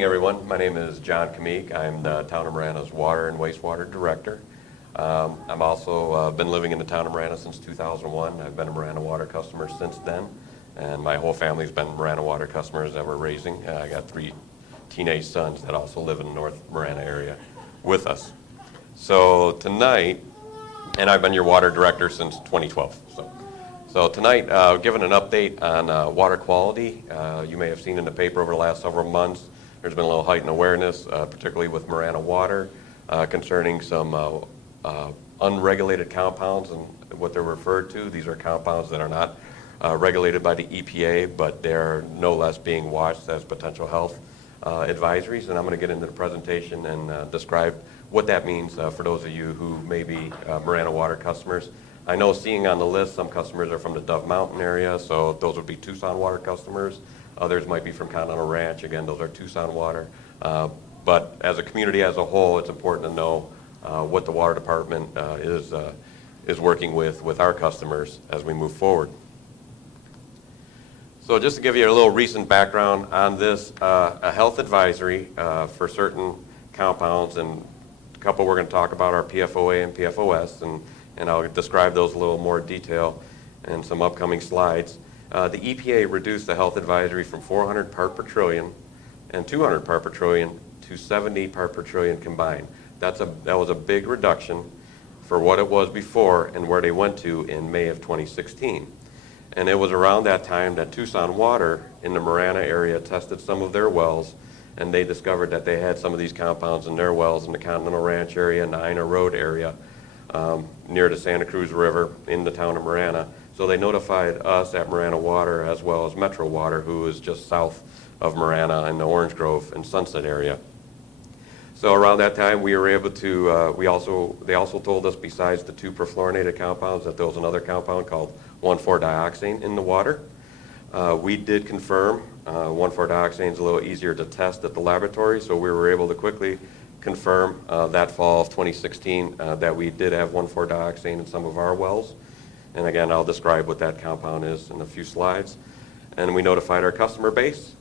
Everyone, my name is John Kmiec. I'm the town of Marana's Water and Wastewater Director. I'm also been living in the town of Marana since 2001. I've been a Marana Water customer since then, and my whole family's been Marana Water customers that we're raising. I got 3 teenage sons that also live in the North Marana area with us. So tonight, and I've been your water director since 2012. So tonight, giving an update on water quality. You may have seen in the paper over the last several months, there's been a little heightened awareness, particularly with Marana Water, concerning some unregulated compounds and what they're referred to. These are compounds that are not regulated by the EPA, but they're no less being watched as potential health advisories. And I'm going to get into the presentation and describe what that means for those of you who may be Marana Water customers. I know seeing on the list, some customers are from the Dove Mountain area, so those would be Tucson Water customers. Others might be from Continental Ranch. Again, those are Tucson Water. But as a community as a whole, it's important to know what the water department is working with our customers as we move forward. So just to give you a little recent background on this, a health advisory for certain compounds, and a couple we're going to talk about are PFOA and PFOS, and I'll describe those a little more detail in some upcoming slides. The EPA reduced the health advisory from 400 part per trillion and 200 part per trillion to 70 part per trillion combined. That was a big reduction for what it was before and where they went to in May of 2016. And it was around that time that Tucson Water in the Marana area tested some of their wells, and they discovered that they had some of these compounds in their wells in the Continental Ranch area and the Ina Road area near the Santa Cruz River in the town of Marana. So they notified us at Marana Water as well as Metro Water, who is just south of Marana in the Orange Grove and Sunset area. So around that time, we were able to, they also told us besides the 2 perfluorinated compounds that there was another compound called 1,4-dioxane in the water. We did confirm 1,4-dioxane is a little easier to test at the laboratory, so we were able to quickly confirm that fall of 2016 that we did have 1,4-dioxane in some of our wells. And again, I'll describe what that compound is in a few slides. And we notified our customer base,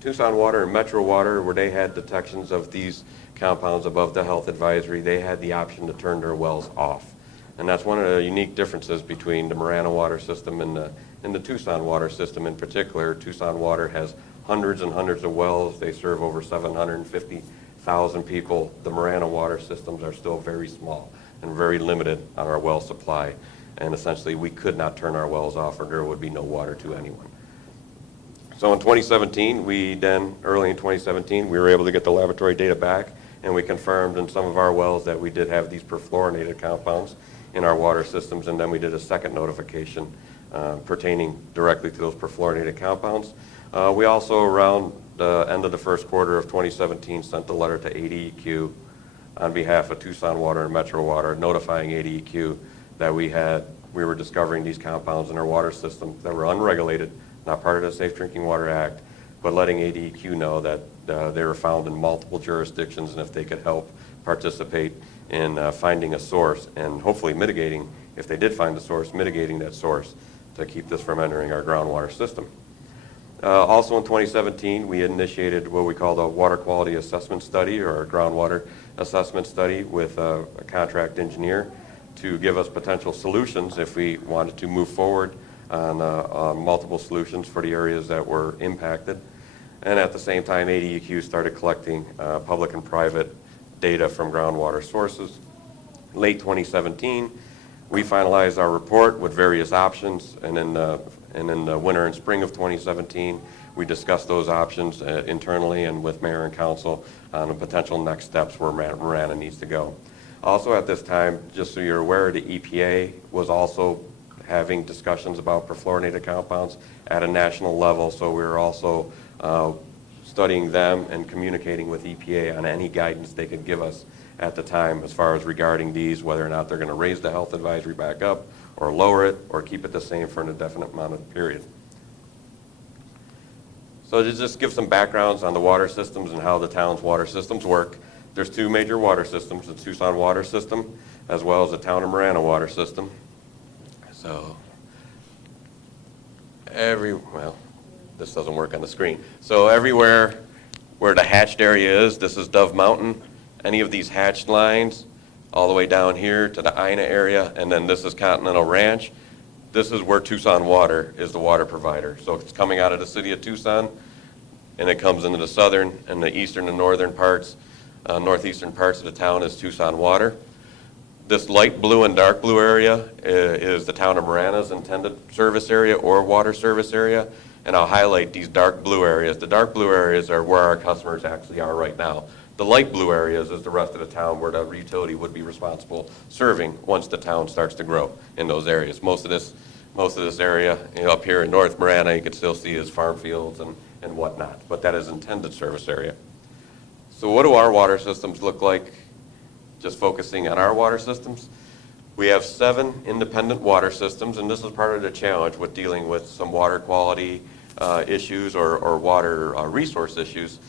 Tucson Water and Metro Water, where they had detections of these compounds above the health advisory, they had the option to turn their wells off. And that's one of the unique differences between the Marana water system and the Tucson water system in particular. Tucson Water has hundreds and hundreds of wells. They serve over 750,000 people. The Marana water systems are still very small and very limited on our well supply. And essentially, we could not turn our wells off or there would be no water to anyone. So in 2017, early in 2017, we were able to get the laboratory data back, and we confirmed in some of our wells that we did have these perfluorinated compounds in our water systems, and then we did a second notification pertaining directly to those perfluorinated compounds. We also, around the end of the first quarter of 2017, sent a letter to ADEQ on behalf of Tucson Water and Metro Water, notifying ADEQ that we were discovering these compounds in our water system that were unregulated, not part of the Safe Drinking Water Act, but letting ADEQ know that they were found in multiple jurisdictions and if they could help participate in finding a source and hopefully mitigating, if they did find a source, mitigating that source to keep this from entering our groundwater system. Also in 2017, we initiated what we call the Water Quality Assessment Study, or a groundwater assessment study with a contract engineer to give us potential solutions if we wanted to move forward on multiple solutions for the areas that were impacted. And at the same time, ADEQ started collecting public and private data from groundwater sources. Late 2017, we finalized our report with various options, and in the winter and spring of 2017, we discussed those options internally and with mayor and council on the potential next steps where Marana needs to go. Also at this time, just so you're aware, the EPA was also having discussions about perfluorinated compounds at a national level, so we were also studying them and communicating with EPA on any guidance they could give us at the time as far as regarding these, whether or not they're going to raise the health advisory back up or lower it or keep it the same for an indefinite amount of period. So to just give some backgrounds on the water systems and how the town's water systems work, there's 2 major water systems, the Tucson water system as well as the town of Marana water system. So this doesn't work on the screen. So everywhere where the hatched area is. This is Dove Mountain. Any of these hatched lines, all the way down here to the Ina area, and then this is Continental Ranch. This is where Tucson Water is the water provider. So it's coming out of the city of Tucson, and it comes into the southern and the eastern and northern parts, northeastern parts of the town is Tucson Water. This light blue and dark blue area is the town of Marana's intended service area or water service area, and I'll highlight these dark blue areas. The dark blue areas are where our customers actually are right now. The light blue areas is the rest of the town where the utility would be responsible serving once the town starts to grow in those areas. Most of this area, up here in North Marana, you can still see is farm fields and whatnot, but that is intended service area. So what do our water systems look like? Just focusing on our water systems. We have 7 independent water systems, and this is part of the challenge with dealing with some water quality issues or water resource issues,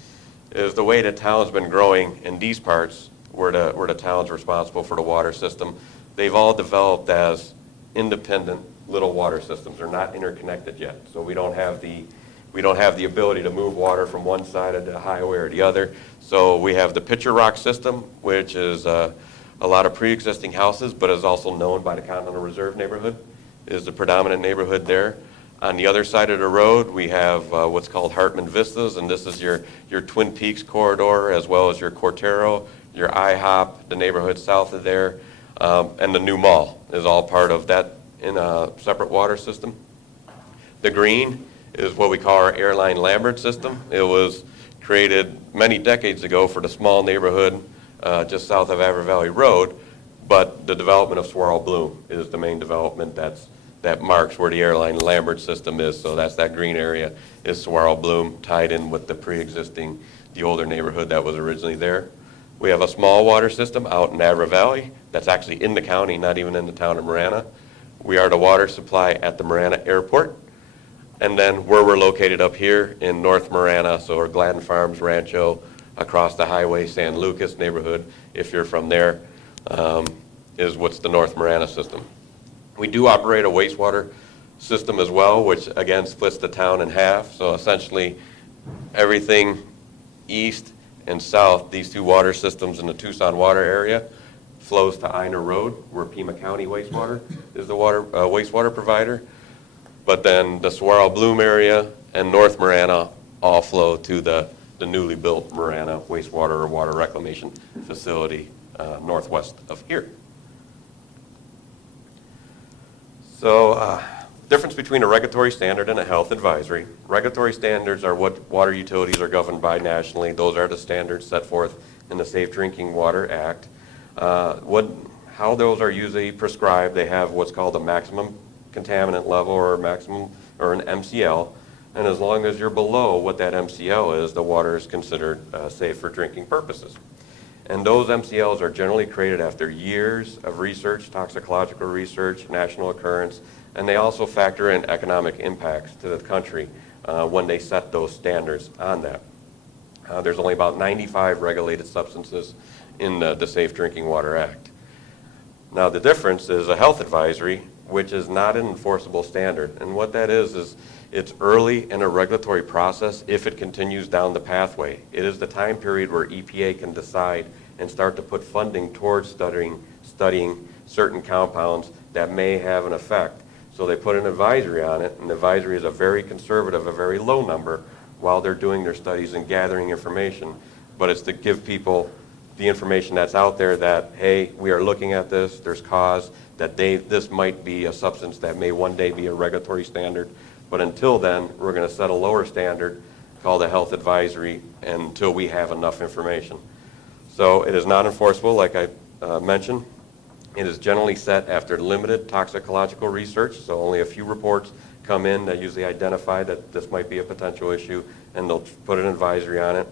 is the way the town's been growing in these parts where the town's responsible for the water system. They've all developed as independent little water systems. They're not interconnected yet, so we don't have the ability to move water from one side of the highway or the other. So we have the Pitcher Rock system, which is a lot of pre-existing houses, but is also known by the Catalina Reserve neighborhood, is the predominant neighborhood there. On the other side of the road, we have what's called Hartman Vistas, and this is your Twin Peaks corridor, as well as your Cortero, your IHOP, the neighborhood south of there, and the new mall is all part of that in a separate water system. The green is what we call our Airline Lambert system. It was created many decades ago for the small neighborhood just south of Avra Valley Road, but the development of Saguaro Bloom is the main development that marks where the Airline Lambert system is. So that's that green area is Saguaro Bloom, tied in with the older neighborhood that was originally there. We have a small water system out in Avra Valley that's actually in the county, not even in the town of Marana. We are the water supply at the Marana Airport. And then where we're located up here in North Marana, so we're Gladden Farms, Rancho, across the highway, San Lucas neighborhood, if you're from there, is what's the North Marana system. We do operate a wastewater system as well, which again splits the town in half. So essentially everything east and south, these 2 water systems in the Tucson Water area, flows to Ina Road, where Pima County Wastewater is the wastewater provider. But then the Saguaro Bloom area and North Marana all flow to the newly built Marana wastewater or water reclamation facility northwest of here. So difference between a regulatory standard and a health advisory. Regulatory standards are what water utilities are governed by nationally. Those are the standards set forth in the Safe Drinking Water Act. How those are usually prescribed, they have what's called a maximum contaminant level or an MCL, and as long as you're below what that MCL is, the water is considered safe for drinking purposes. And those MCLs are generally created after years of research, toxicological research, national occurrence, and they also factor in economic impacts to the country when they set those standards on that. There's only about 95 regulated substances in the Safe Drinking Water Act. Now the difference is a health advisory, which is not an enforceable standard. And what that is it's early in a regulatory process if it continues down the pathway. It is the time period where EPA can decide and start to put funding towards studying certain compounds that may have an effect. So they put an advisory on it, and the advisory is a very conservative, a very low number while they're doing their studies and gathering information. But it's to give people the information that's out there that, hey, we are looking at this, there's cause, that this might be a substance that may one day be a regulatory standard. But until then, we're going to set a lower standard called a health advisory until we have enough information. So it is not enforceable, like I mentioned. It is generally set after limited toxicological research, so only a few reports come in that usually identify that this might be a potential issue, and they'll put an advisory on it.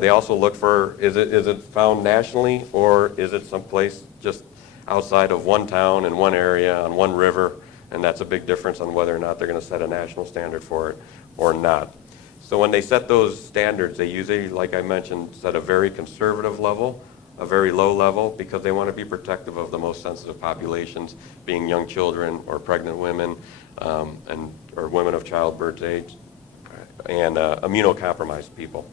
They also look for, is it found nationally, or is it someplace just outside of one town in one area on one river, and that's a big difference on whether or not they're going to set a national standard for it or not. So when they set those standards, they usually, like I mentioned, set a very conservative level, a very low level, because they want to be protective of the most sensitive populations, being young children or pregnant women or women of childbirth age and immunocompromised people.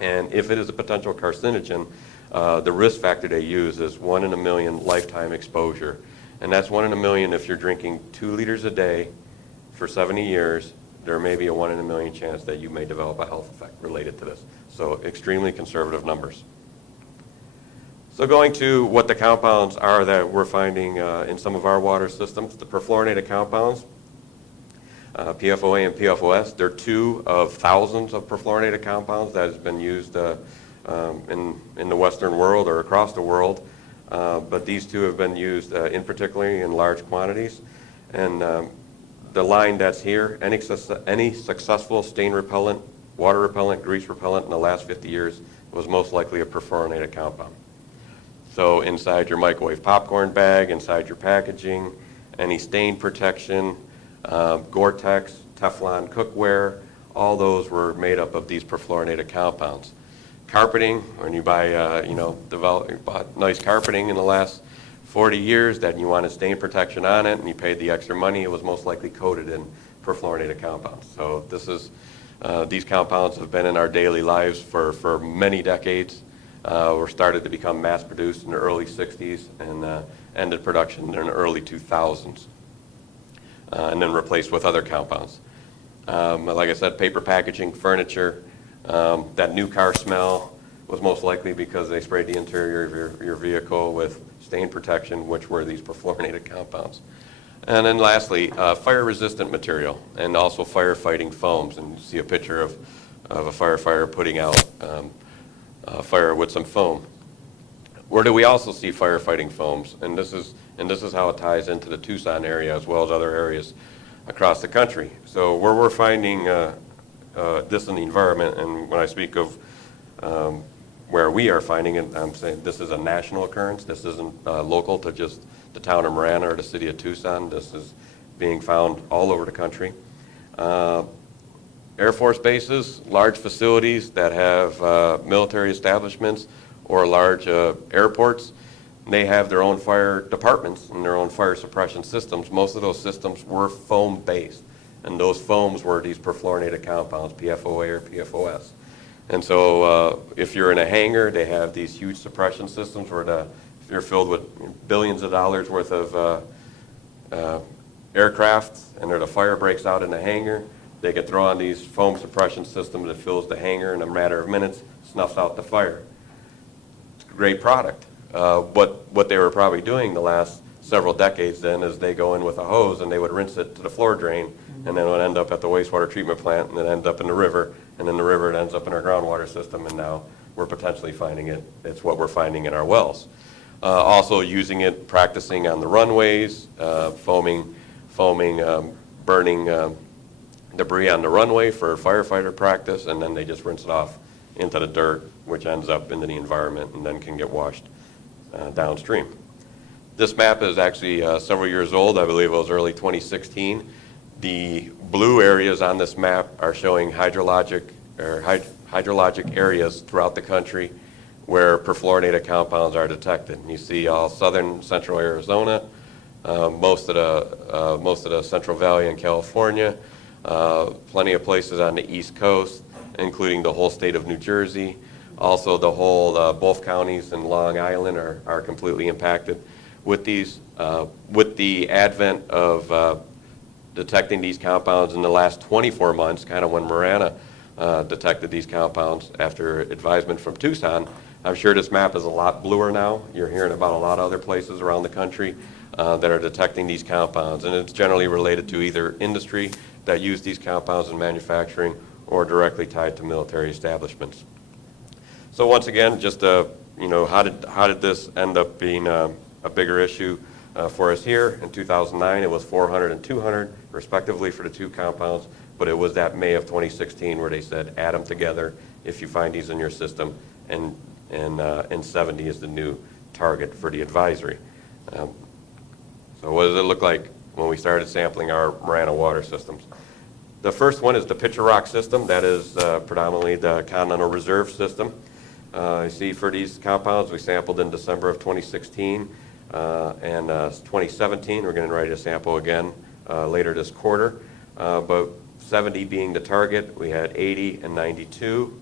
And if it is a potential carcinogen, the risk factor they use is 1 in a million lifetime exposure. And that's 1 in a million if you're drinking 2 liters a day for 70 years, there may be a 1 in a million chance that you may develop a health effect related to this. So extremely conservative numbers. So going to what the compounds are that we're finding in some of our water systems, the perfluorinated compounds, PFOA and PFOS, they're 2 of thousands of perfluorinated compounds that has been used in the Western world or across the world. But these 2 have been used in particularly in large quantities. And the line that's here, any successful stain repellent, water repellent, grease repellent in the last 50 years was most likely a perfluorinated compound. So inside your microwave popcorn bag, inside your packaging, any stain protection, Gore-Tex, Teflon cookware, all those were made up of these perfluorinated compounds. Carpeting, when you buy, bought nice carpeting in the last 40 years that you wanted stain protection on it and you paid the extra money, it was most likely coated in perfluorinated compounds. So this is, these compounds have been in our daily lives for many decades. Were started to become mass produced in the early 60s and ended production in the early 2000s. And then replaced with other compounds. Like I said, paper packaging, furniture, that new car smell was most likely because they sprayed the interior of your vehicle with stain protection, which were these perfluorinated compounds. And then lastly, fire-resistant material and also firefighting foams. And you see a picture of a firefighter putting out fire with some foam. Where do we also see firefighting foams? And this is how it ties into the Tucson area as well as other areas across the country. So where we're finding this in the environment, and when I speak of where we are finding it, I'm saying this is a national occurrence. This isn't local to just the town of Marana or the city of Tucson. This is being found all over the country. Air Force bases, large facilities that have military establishments or large airports, they have their own fire departments and their own fire suppression systems. Most of those systems were foam-based, and those foams were these perfluorinated compounds, PFOA or PFOS. And so if you're in a hangar, they have these huge suppression systems where they're filled with billions of dollars worth of aircraft, and the fire breaks out in the hangar. They can throw on these foam suppression systems that fills the hangar in a matter of minutes, snuffs out the fire. It's a great product. What they were probably doing the last several decades then is they go in with a hose and they would rinse it to the floor drain, and then it would end up at the wastewater treatment plant, and then end up in the river, and then the river it ends up in our groundwater system, and now we're potentially finding it. It's what we're finding in our wells. Also using it, practicing on the runways, foaming, burning debris on the runway for firefighter practice, and then they just rinse it off into the dirt, which ends up into the environment and then can get washed downstream. This map is actually several years old. I believe it was early 2016. The blue areas on this map are showing hydrologic areas throughout the country where perfluorinated compounds are detected. You see all southern central Arizona, most of the Central Valley in California, plenty of places on the East Coast, including the whole state of New Jersey. Also, the whole both counties in Long Island are completely impacted with these. With the advent of detecting these compounds in the last 24 months, kind of when Marana detected these compounds after advisement from Tucson, I'm sure this map is a lot bluer now. You're hearing about a lot of other places around the country that are detecting these compounds, and it's generally related to either industry that use these compounds in manufacturing or directly tied to military establishments. So once again, just how did this end up being a bigger issue for us here? In 2009, it was 400 and 200 respectively for the 2 compounds, but it was that May of 2016 where they said add them together if you find these in your system, and 70 is the new target for the advisory. So what does it look like when we started sampling our Marana water systems? The first one is the Pitcher Rock system. That is predominantly the Catalina Reserve system. You see for these compounds we sampled in December of 2016 and 2017. We're getting ready to sample again later this quarter. But 70 being the target, we had 80 and 92.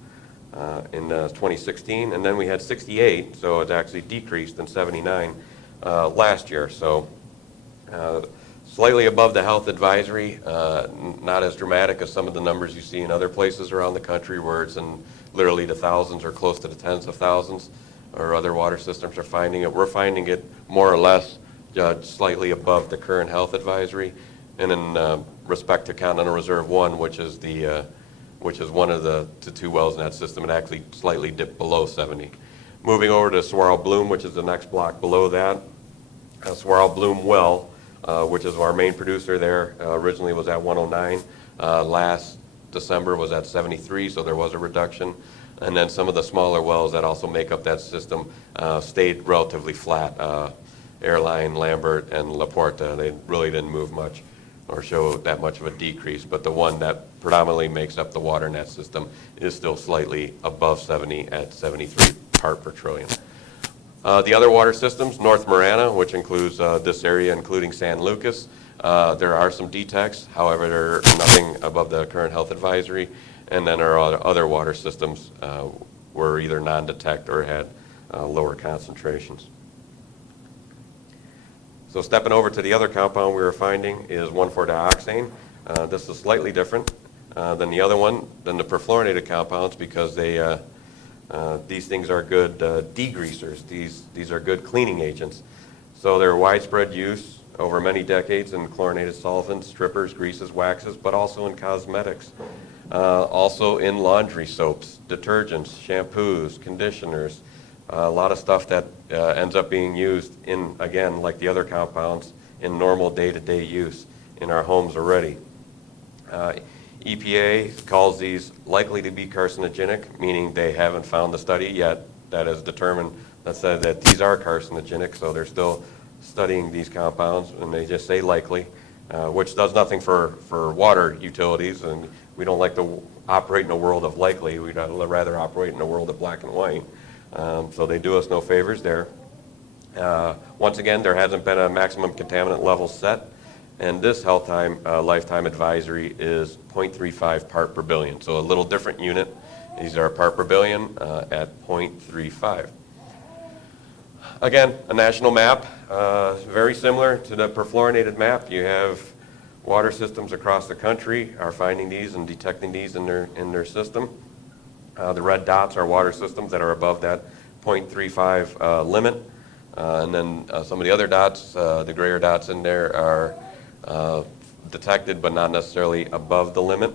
in 2016, and then we had 68, so it actually decreased in 79 last year. So slightly above the health advisory, not as dramatic as some of the numbers you see in other places around the country where it's in literally the thousands or close to the tens of thousands, or other water systems are finding it. We're finding it more or less slightly above the current health advisory. And in respect to Catalina Reserve 1, which is one of the two wells in that system, it actually slightly dipped below 70. Moving over to Saguaro Bloom, which is the next block below that. Saguaro Bloom well, which is our main producer there, originally was at 109. Last December was at 73, so there was a reduction. And then some of the smaller wells that also make up that system stayed relatively flat. Airline, Lambert, and La Porta, they really didn't move much or show that much of a decrease, but the one that predominantly makes up the water net system is still slightly above 70 at 73 part per trillion. The other water systems, North Marana, which includes this area, including San Lucas, there are some detects, however, they're nothing above the current health advisory, and then our other water systems were either non-detect or had lower concentrations. So stepping over to the other compound we were finding is 1,4-dioxane. This is slightly different than the other one, than the perfluorinated compounds, because these things are good degreasers. These are good cleaning agents. So they're widespread use over many decades in chlorinated solvents, strippers, greases, waxes, but also in cosmetics. Also in laundry soaps, detergents, shampoos, conditioners, a lot of stuff that ends up being used in, again, like the other compounds, in normal day-to-day use in our homes already. EPA calls these likely to be carcinogenic, meaning they haven't found the study yet that has determined that said that these are carcinogenic, so they're still studying these compounds, and they just say likely, which does nothing for water utilities, and we don't like to operate in a world of likely. We'd rather operate in a world of black and white. So they do us no favors there. Once again, there hasn't been a maximum contaminant level set, and this lifetime advisory is 0.35 part per billion, so a little different unit. These are part per billion at 0.35. Again, a national map, very similar to the perfluorinated map. You have water systems across the country are finding these and detecting these in their system. The red dots are water systems that are above that 0.35 limit. And then some of the other dots, the grayer dots in there, are detected but not necessarily above the limit.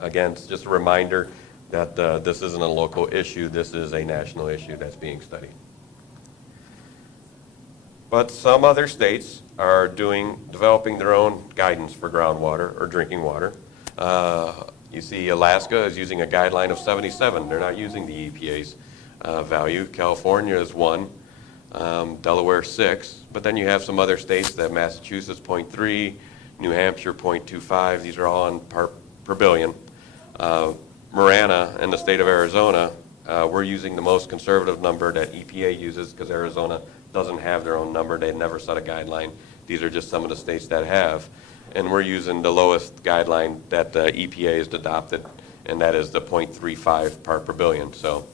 Again, it's just a reminder that this isn't a local issue. This is a national issue that's being studied. But some other states are developing their own guidance for groundwater or drinking water. You see Alaska is using a guideline of 77. They're not using the EPA's value. California is 1, Delaware 6, but then you have some other states that Massachusetts 0.3, New Hampshire 0.25. These are all on part per billion. Marana and the state of Arizona, we're using the most conservative number that EPA uses because Arizona doesn't have their own number. They never set a guideline. These are just some of the states that have. And we're using the lowest guideline that the EPA has adopted, and that is the 0.35 part per billion. So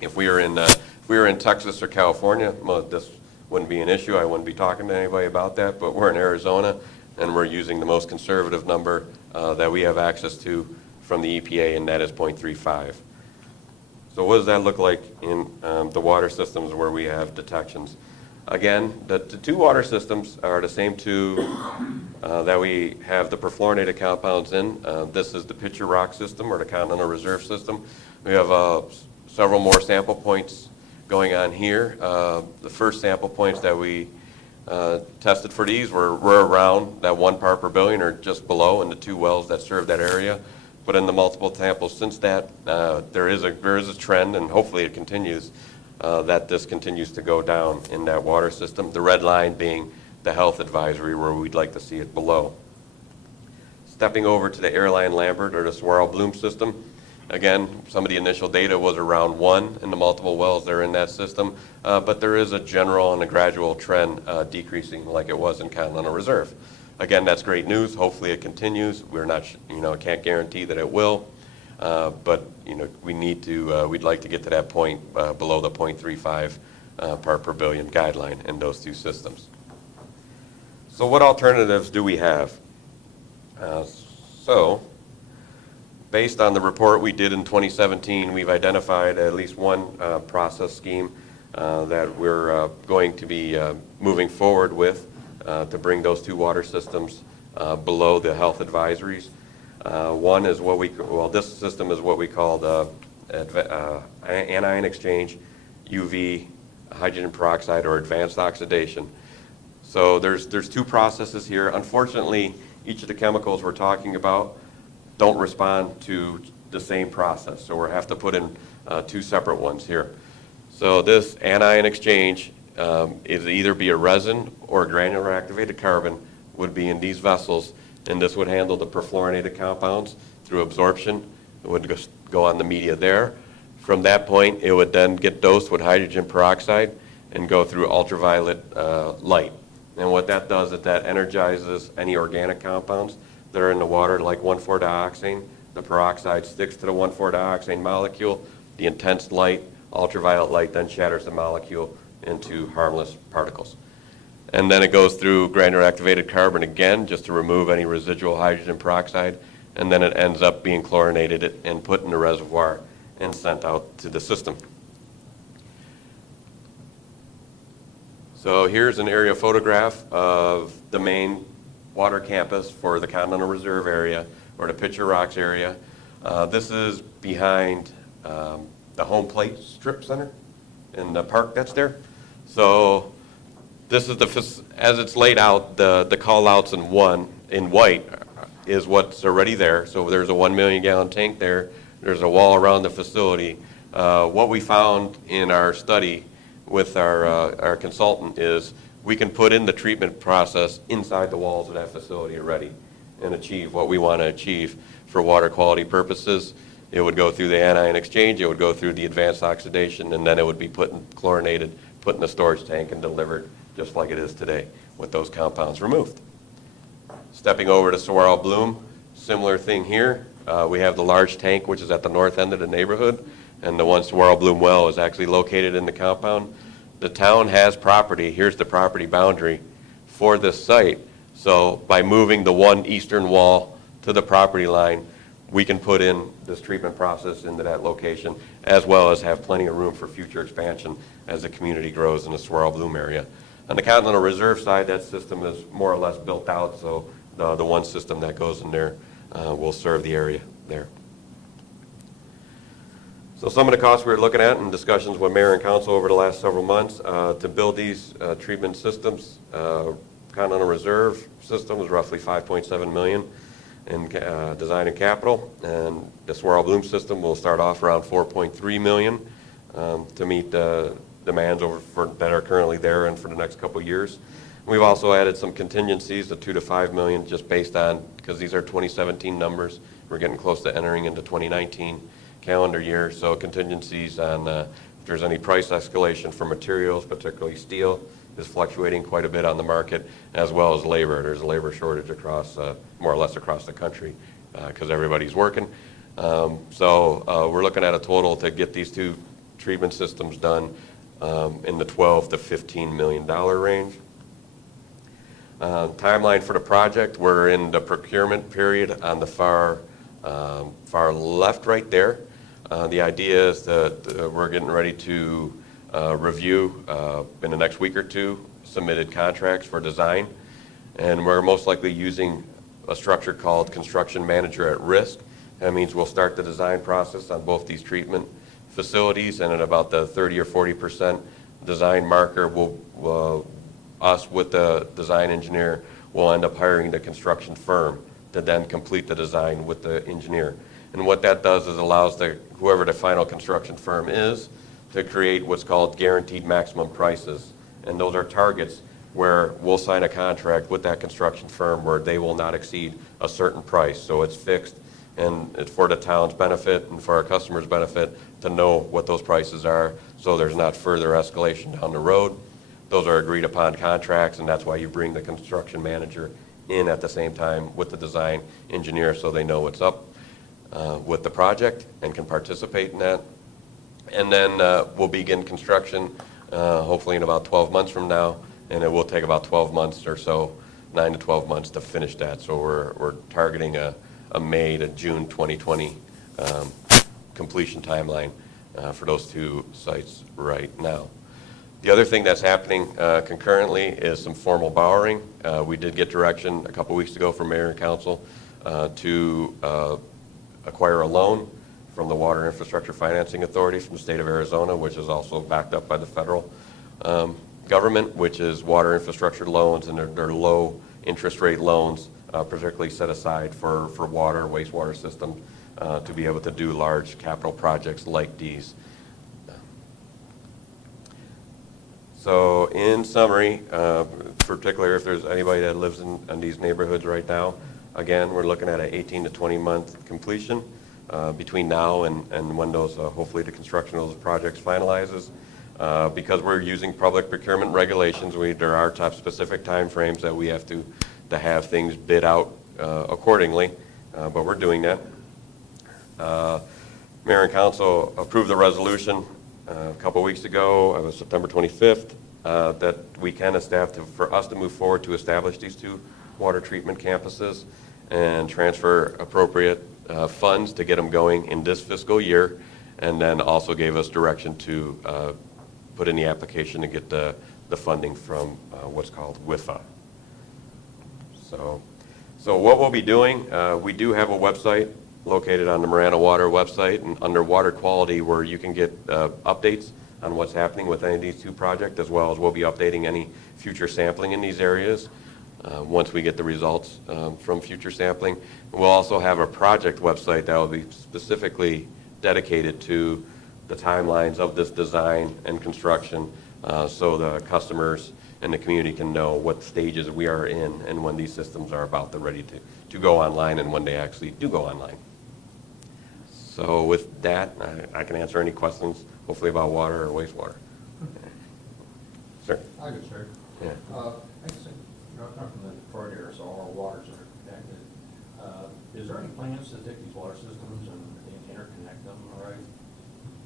if we were in Texas or California, well, this wouldn't be an issue. I wouldn't be talking to anybody about that, but we're in Arizona, and we're using the most conservative number that we have access to from the EPA, and that is 0.35. So what does that look like in the water systems where we have detections? Again, the two water systems are the same two that we have the perfluorinated compounds in. This is the Pitcher Rock system or the Catalina Reserve system. We have several more sample points going on here. The first sample points that we tested for these were around that 1 part per billion or just below in the 2 wells that serve that area. But in the multiple samples since that, there is a trend, and hopefully it continues, that this continues to go down in that water system. The red line being the health advisory where we'd like to see it below. Stepping over to the Airline Lambert or the Saguaro Bloom system, again, some of the initial data was around 1 in the multiple wells that are in that system, but there is a general and a gradual trend decreasing like it was in Catalina Reserve. Again, that's great news. Hopefully it continues. We're not, can't guarantee that it will. But we need to, we'd like to get to that point below the 0.35 part per billion guideline in those two systems. So what alternatives do we have? So based on the report we did in 2017, we've identified at least one process scheme that we're going to be moving forward with to bring those two water systems below the health advisories. One is this system is what we call the Anion Exchange, UV, hydrogen peroxide, or advanced oxidation. So there's two processes here. Unfortunately, each of the chemicals we're talking about don't respond to the same process, so we'll have to put in two separate ones here. So this Anion Exchange is either be a resin or a granular activated carbon would be in these vessels, and this would handle the perfluorinated compounds through absorption. It would go on the media there. From that point, it would then get dosed with hydrogen peroxide and go through ultraviolet light. And what that does is that energizes any organic compounds that are in the water, like 1,4-dioxane. The peroxide sticks to the 1,4-dioxane molecule. The intense light, ultraviolet light, then shatters the molecule into harmless particles. And then it goes through granular activated carbon again, just to remove any residual hydrogen peroxide. And then it ends up being chlorinated and put in the reservoir and sent out to the system. So here's an aerial photograph of the main water campus for the Catalina Reserve area, or the Pitcher Rocks area. This is behind the home plate strip center in the park that's there. So this is as it's laid out, the call outs in white is what's already there. So there's a 1 million gallon tank there. There's a wall around the facility. What we found in our study with our consultant is we can put in the treatment process inside the walls of that facility already and achieve what we want to achieve for water quality purposes. It would go through the Anion Exchange, it would go through the advanced oxidation, and then it would be chlorinated, put in the storage tank and delivered just like it is today with those compounds removed. Stepping over to Saguaro Bloom, similar thing here. We have the large tank, which is at the north end of the neighborhood, and the one Saguaro Bloom well is actually located in the compound. The town has property, here's the property boundary for this site. So by moving the one eastern wall to the property line, we can put in this treatment process into that location, as well as have plenty of room for future expansion as the community grows in the Saguaro Bloom area. On the Catalina Reserve side, that system is more or less built out, so the one system that goes in there will serve the area there. So some of the costs we were looking at in discussions with Mayor and Council over the last several months to build these treatment systems, Catalina Reserve system was roughly $5.7 million in design and capital, and the Saguaro Bloom system will start off around $4.3 million to meet the demands that are currently there and for the next couple of years. We've also added some contingencies of $2 to $5 million just based on, because these are 2017 numbers, we're getting close to entering into 2019 calendar year, so contingencies on if there's any price escalation for materials, particularly steel, is fluctuating quite a bit on the market, as well as labor. There's a labor shortage across, more or less across the country, because everybody's working. So we're looking at a total to get these two treatment systems done in the $12 to $15 million range. Timeline for the project, we're in the procurement period on the far left right there. The idea is that we're getting ready to review in the next week or two submitted contracts for design, and we're most likely using a structure called construction manager at risk. That means we'll start the design process on both these treatment facilities, and at about the 30 or 40% design marker, us with the design engineer will end up hiring the construction firm to then complete the design with the engineer. And what that does is allows whoever the final construction firm is to create what's called guaranteed maximum prices. And those are targets where we'll sign a contract with that construction firm where they will not exceed a certain price. So it's fixed, and it's for the town's benefit and for our customers' benefit to know what those prices are, so there's not further escalation down the road. Those are agreed upon contracts, and that's why you bring the construction manager in at the same time with the design engineer so they know what's up. with the project and can participate in that. And then we'll begin construction hopefully in about 12 months from now, and it will take about 12 months or so, 9 to 12 months to finish that. So we're targeting a May to June 2020 completion timeline for those two sites right now. The other thing that's happening concurrently is some formal borrowing. We did get direction a couple weeks ago from Mayor and Council to acquire a loan from the Water Infrastructure Financing Authority from the state of Arizona, which is also backed up by the federal government, which is water infrastructure loans, and they're low interest rate loans, particularly set aside for water, wastewater systems, to be able to do large capital projects like these. So in summary, particularly if there's anybody that lives in these neighborhoods right now, again, we're looking at an 18 to 20 month completion between now and when those, hopefully the construction of those projects finalizes. Because we're using public procurement regulations, there are specific time frames that we have to have things bid out accordingly, but we're doing that. Mayor and Council approved the resolution a couple weeks ago, it was September 25th, that we can establish, for us to move forward to establish these two water treatment campuses and transfer appropriate funds to get them going in this fiscal year, and then also gave us direction to put in the application to get the funding from what's called WIFA. So what we'll be doing, we do have a website located on the Marana Water website, and under water quality, where you can get updates on what's happening with any of these two projects, as well as we'll be updating any future sampling in these areas once we get the results from future sampling. We'll also have a project website that will be specifically dedicated to the timelines of this design and construction, so the customers and the community can know what stages we are in and when these systems are about to ready to go online and when they actually do go online. So with that, I can answer any questions, hopefully about water or wastewater. Sir? I could start. Yeah. I just think, I'm from the Detroit area, so all our waters are connected. Is there any plans to take these water systems and interconnect them, all right?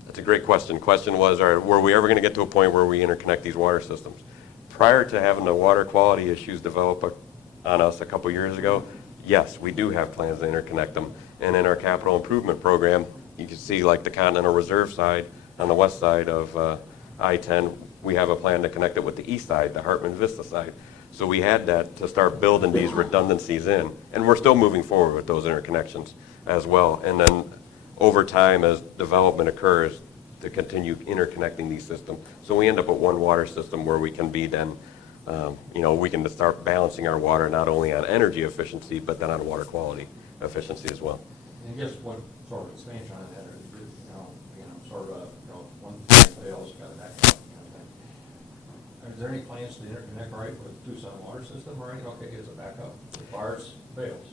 That's a great question. Question was, were we ever going to get to a point where we interconnect these water systems? Prior to having the water quality issues develop on us a couple years ago, yes, we do have plans to interconnect them. And in our capital improvement program, you can see like the Catalina Reserve side, on the west side of I-10, we have a plan to connect it with the east side, the Hartman Vista side. So we had that to start building these redundancies in. And we're still moving forward with those interconnections as well. And then over time, as development occurs, to continue interconnecting these systems. So we end up with one water system where we can be then, we can start balancing our water not only on energy efficiency, but then on water quality efficiency as well. And I guess what sort of expansion on that, sort of, one thing fails, got to back up, kind of thing. Is there any plans to interconnect right with Tucson Water system, right? Okay, as a backup, if ours fails?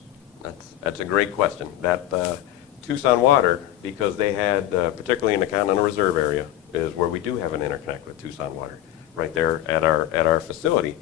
That's a great question. That Tucson Water, because they had, particularly in the Catalina Reserve area, is where we do have an interconnect with Tucson Water, right there at our facility.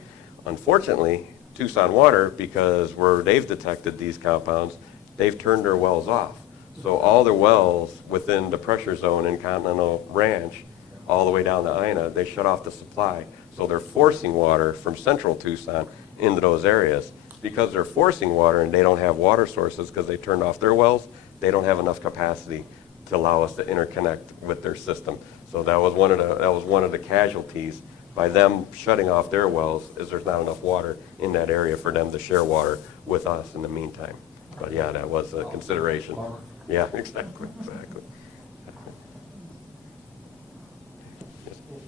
Unfortunately, Tucson Water, because where they've detected these compounds, they've turned their wells off. So all their wells within the pressure zone in Continental Ranch, all the way down to Ina, they shut off the supply. So they're forcing water from central Tucson into those areas. Because they're forcing water and they don't have water sources because they turned off their wells, they don't have enough capacity to allow us to interconnect with their system. So that was one of the casualties by them shutting off their wells, is there's not enough water in that area for them to share water with us in the meantime. But yeah, that was a consideration. Yeah, exactly.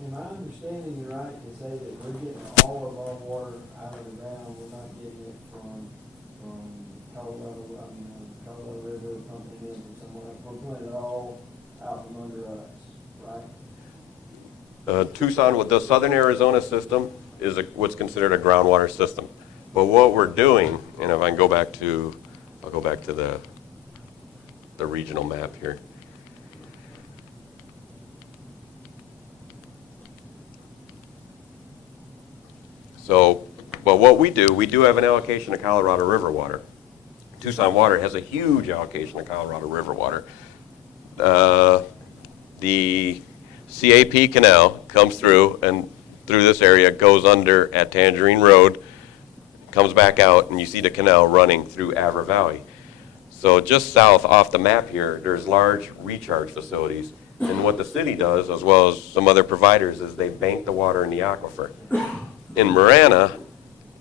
Am I understanding you right to say that we're getting all of our water out of the ground, we're not getting it from Colorado River pumping in from somewhere, we're putting it all out from under us, right? Tucson, with the Southern Arizona system, is what's considered a groundwater system. But what we're doing, and if I can go back to, I'll go back to the regional map here. So, but what we do have an allocation of Colorado River water Tucson Water has a huge allocation of Colorado River water. The CAP canal comes through, and through this area, goes under at Tangerine Road, comes back out, and you see the canal running through Avra Valley. So just south off the map here, there's large recharge facilities. And what the city does, as well as some other providers, is they bank the water in the aquifer. In Marana,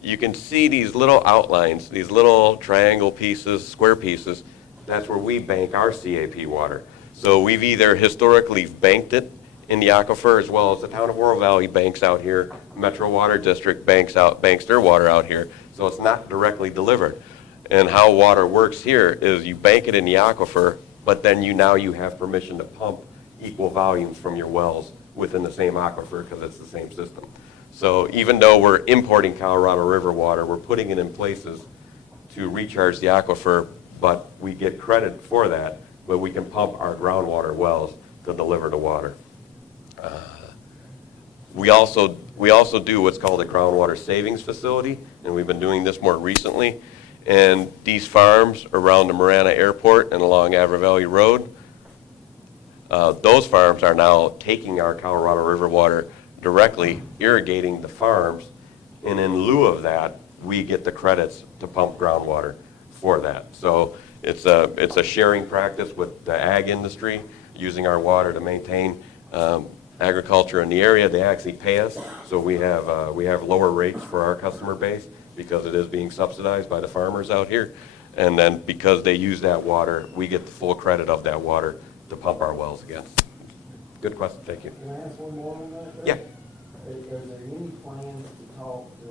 you can see these little outlines, these little triangle pieces, square pieces. That's where we bank our CAP water. So we've either historically banked it in the aquifer, as well as the town of Oro Valley banks out here. Metro Water District banks their water out here. So it's not directly delivered. And how water works here is you bank it in the aquifer, but then now you have permission to pump equal volumes from your wells within the same aquifer because it's the same system. So even though we're importing Colorado River water, we're putting it in places to recharge the aquifer, but we get credit for that, but we can pump our groundwater wells to deliver the water. We also do what's called a groundwater savings facility, and we've been doing this more recently. And these farms around the Marana Airport and along Avra Valley Road, those farms are now taking our Colorado River water directly, irrigating the farms, and in lieu of that, we get the credits to pump groundwater for that. So it's a sharing practice with the ag industry, using our water to maintain agriculture in the area. They actually pay us, so we have lower rates for our customer base because it is being subsidized by the farmers out here. And then because they use that water, we get the full credit of that water to pump our wells against. Good question, thank you. Can I ask one more on that? Yeah. Are there any plans to talk to,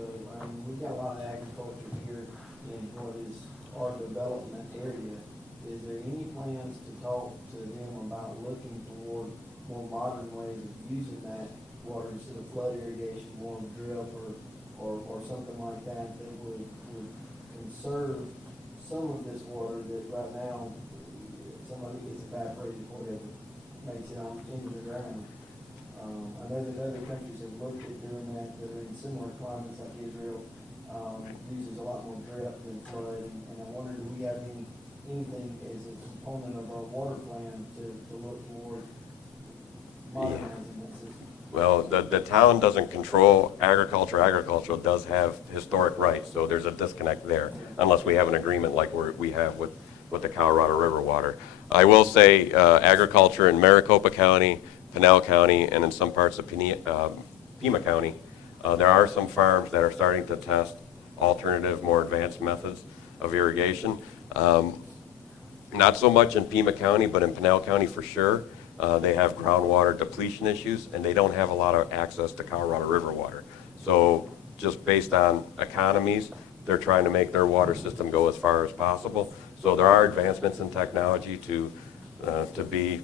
we've got a lot of agriculture here in what is our development area. Is there any plans to talk to them about looking toward more modern ways of using that water instead of flood irrigation, more drip or something like that would conserve some of this water that right now somebody gets evaporated before it ever makes it on into the ground? I know that other countries have looked at doing that are in similar climates, like Israel uses a lot more drip than flood, and I wonder if we have anything as a component of our water plan to look toward modernizing that system. Well, the town doesn't control agriculture. Agriculture does have historic rights, so there's a disconnect there, unless we have an agreement like we have with the Colorado River water. I will say agriculture in Maricopa County, Pinal County, and in some parts of Pima County, there are some farms that are starting to test alternative, more advanced methods of irrigation. Not so much in Pima County, but in Pinal County for sure. They have groundwater depletion issues, and they don't have a lot of access to Colorado River water. So just based on economies, they're trying to make their water system go as far as possible. So there are advancements in technology to be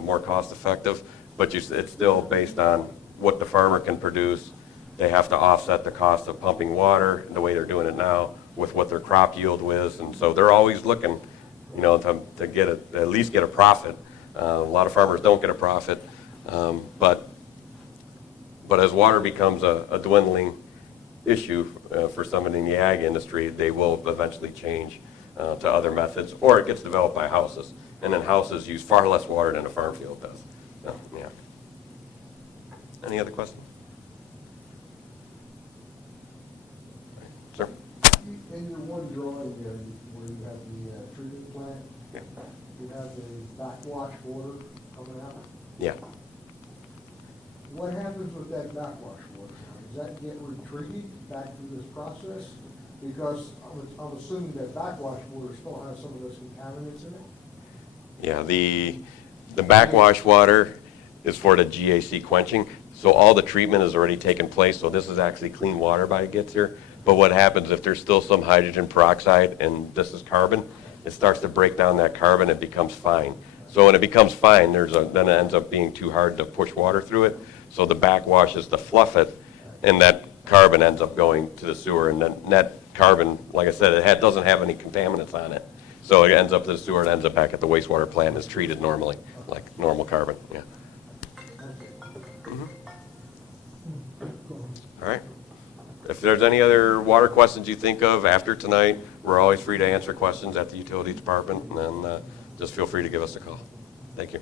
more cost effective, but it's still based on what the farmer can produce. They have to offset the cost of pumping water, the way they're doing it now, with what their crop yield is, and so they're always looking, to get at least get a profit. A lot of farmers don't get a profit, but as water becomes a dwindling issue for somebody in the ag industry, they will eventually change to other methods, or it gets developed by houses, and then houses use far less water than a farm field does. So, yeah. Any other questions? Sir? In your one drawing there, where you have the treatment plant, Yeah. you have the backwash water coming out. Yeah. What happens with that backwash water? Does that get retreated back through this process? Because I'm assuming that backwash water still has some of those contaminants in it. Yeah, the backwash water is for the GAC quenching, so all the treatment has already taken place, so this is actually clean water by it gets here. But what happens if there's still some hydrogen peroxide and this is carbon, it starts to break down that carbon, it becomes fine. So when it becomes fine, then it ends up being too hard to push water through it. So the backwash is to fluff it, and that carbon ends up going to the sewer, and then that carbon, like I said, doesn't have any contaminants on it. So it ends up to the sewer and ends up back at the wastewater plant and is treated normally, like normal carbon, yeah. All right. If there's any other water questions you think of after tonight, we're always free to answer questions at the utility department, and then just feel free to give us a call. Thank you.